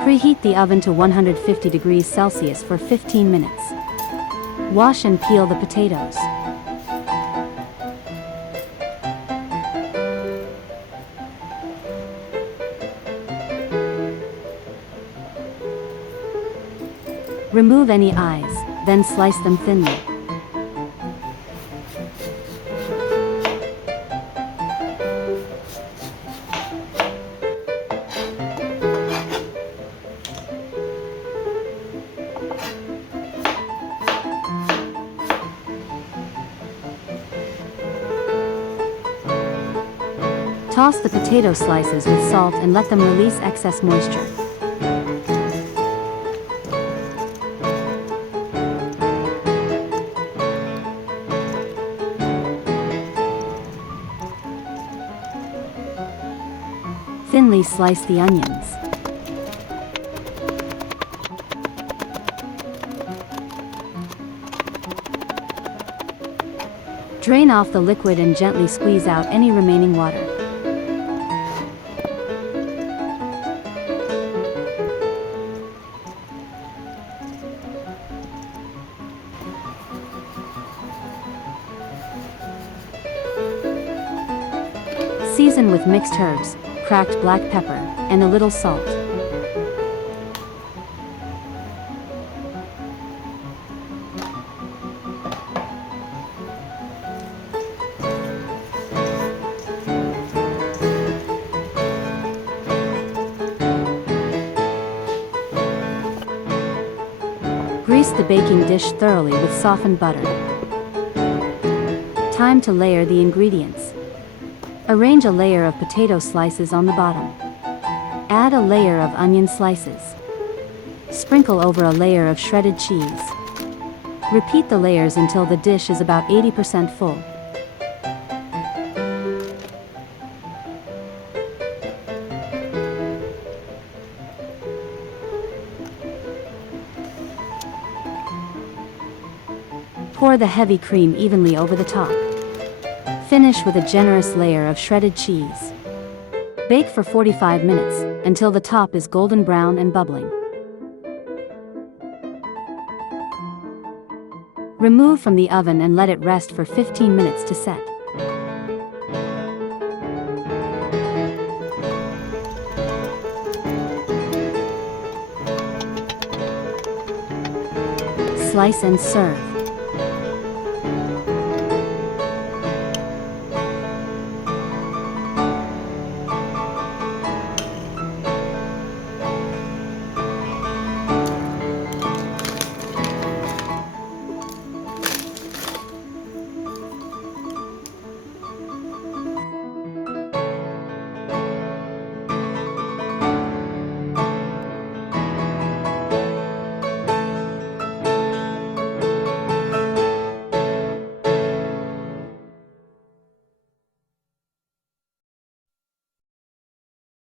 Preheat the oven to 150 degrees Celsius for 15 minutes. Wash and peel the potatoes. Remove any eyes, then slice them thinly. Toss the potato slices with salt and let them release excess moisture. Thinly slice the onions. Drain off the liquid and gently squeeze out any remaining water. Season with mixed herbs, cracked black pepper, and a little salt. Grease the baking dish thoroughly with softened butter. Time to layer the ingredients. Arrange a layer of potato slices on the bottom. Add a layer of onion slices. Sprinkle over a layer of shredded cheese. Repeat the layers until the dish is about 80% full. Pour the heavy cream evenly over the top. Finish with a generous layer of shredded cheese. Bake for 45 minutes, until the top is golden brown and bubbling. Remove from the oven and let it rest for 15 minutes to set. Slice and serve.